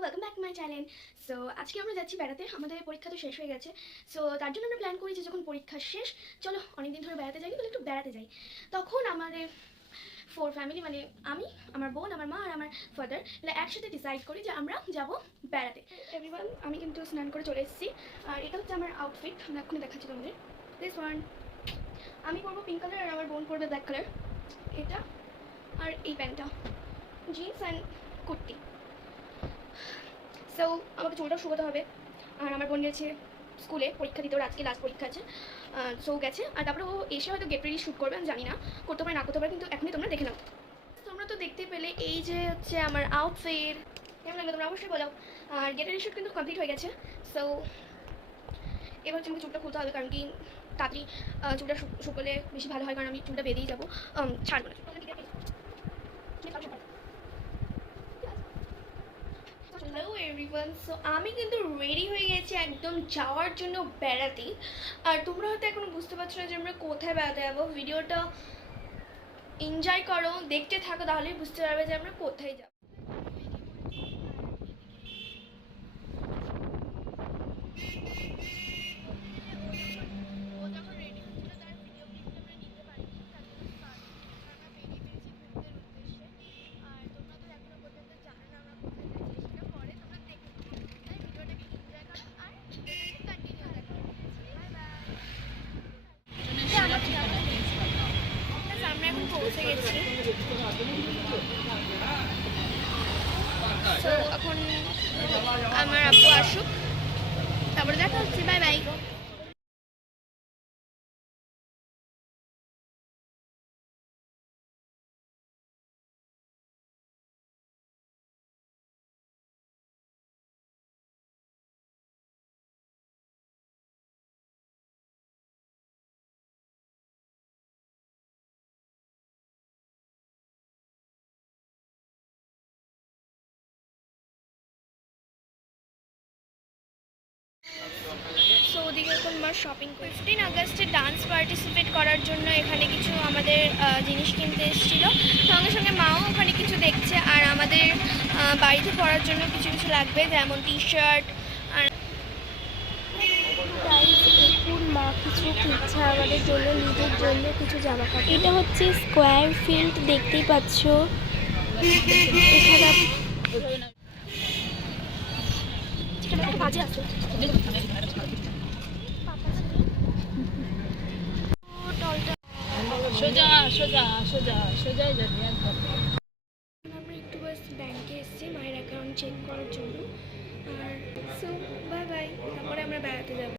Welcome back to my channel. So আজকে আমরা যাচ্ছি বেড়াতে। আমাদের পরীক্ষা তো শেষ হয়ে গেছে। সো তার জন্য আমরা প্ল্যান করি যে যখন পরীক্ষা শেষ, চলো অনেকদিন ধরে বেড়াতে যাই, তাহলে একটু বেড়াতে যাই। তখন আমাদের ফোর ফ্যামিলি, মানে আমি, আমার বোন, আমার মা আর আমার ফাদার, এরা একসাথে ডিসাইড করি যে আমরা যাব বেড়াতে। এভরিওয়ান, আমি কিন্তু স্নান করে চলে এসেছি। আর এটা হচ্ছে আমার আউটফিট, আমি এখনই দেখাচ্ছি তোমাদের। দিস ওয়ান, আমি পরবো পিঙ্ক কালার আর আমার বোন পরবে ব্ল্যাক কালার। এটা আর এই প্যান্টটা, জিন্স অ্যান্ড কুর্তি। সো আমাকে চুলটা শুকাতে হবে। আর আমার বোন গেছে স্কুলে পরীক্ষা দিতে, ওর আজকে লাস্ট পরীক্ষা আছে। সো গেছে, আর তারপরে ও এসে হয়তো গেট রেডি শ্যুট করবে, আমি জানি না করতে পারে না করতে পারে, কিন্তু এখনই তোমরা দেখে নাও। তোমরা তো দেখতে পেলে এই যে হচ্ছে আমার আউটফিট, কেমন লাগলো তোমরা অবশ্যই বলো। আর গেট রেডি শ্যুট কিন্তু কমপ্লিট হয়ে গেছে। সো এবার হচ্ছে আমাকে চুলটা খুলতে হবে, কারণ কি তাড়াতাড়ি চুলটা শুকোলে বেশি ভালো হয়, কারণ আমি চুলটা বেঁধেই যাবো, ছাড়বো না। হ্যালো এভরিওয়ান, সো আমি কিন্তু রেডি হয়ে গেছি একদম যাওয়ার জন্য বেড়াতে। আর তোমরা হয়তো এখনো বুঝতে পারছো না যে আমরা কোথায় বেড়াতে যাবো। ভিডিওটা এনজয় করো, দেখতে থাকো, তাহলেই বুঝতে পারবে যে আমরা কোথায় যাবো। আমরা এখন পৌঁছে গেছি। তো এখন আমার আব্বু আসুক, তারপরে দেখা হচ্ছে। Bye bye. সো ওদিকে এখন মা শপিং করে 15 আগস্টে ডান্স পার্টিসিপেট করার জন্য এখানে কিছু আমাদের জিনিস কিনতে এসেছিলো। সঙ্গে সঙ্গে মাও ওখানে কিছু দেখছে, আর আমাদের বাড়িতে পরার জন্য কিছু কিছু লাগবে, যেমন টি শার্ট। আর এখন মা কিছু কিনছে আমাদের জন্য, নিজের জন্য কিছু জামা কাপড়। এটা হচ্ছে স্কোয়ার ফিল্ড, দেখতেই পাচ্ছ। এখানে বাজে আছে। সোজা সোজা সোজা সোজাই যাবি একদম। আমরা একটু বাস ব্যাংকে এসেছি মায়ের অ্যাকাউন্ট চেক করার জন্য। আর সো বাই বাই, তারপরে আমরা বেড়াতে যাবো।